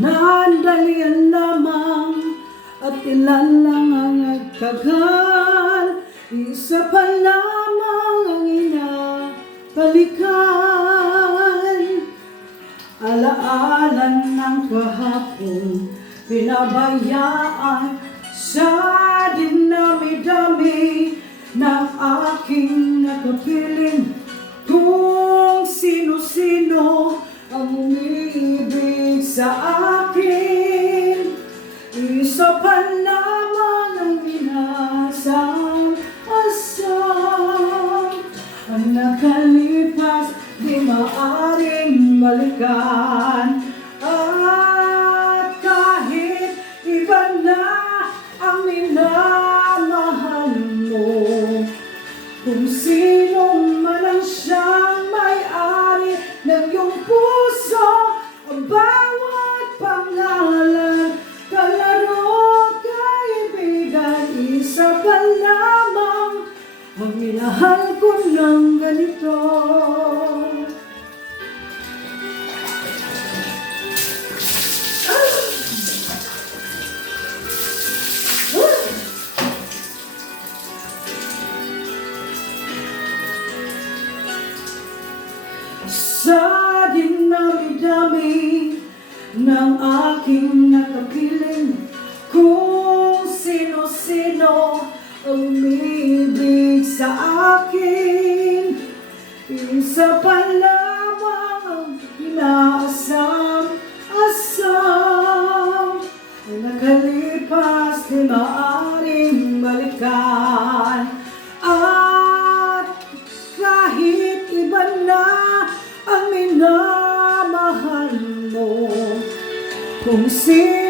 Nandalian lamang at ilan lang ang nagtagal. Isa pa lamang ang inabalikan. Alaalan ng kahapon, pinabayaan sa dinami-dami ng aking nakapiling. Kung sino-sino ang umiibig sa akin, isa pa lamang ang inasam-asam. Ang nakalipas di maaring balikan. At kahit iba na ang minamahal mo, kung sino man ang siyang may-ari ng iyong puso, ang bawat pangalan, kalaro, kaibigan, isa pa lamang ang minahal ko ng ganito. Sa dinami-dami ng aking nakapiling, kung sino-sino ang umiibig sa akin, isa pa lamang ang inaasam-asam. Ang nakalipas di maaring balikan. At kahit iba na ang minamahal mo, kung sino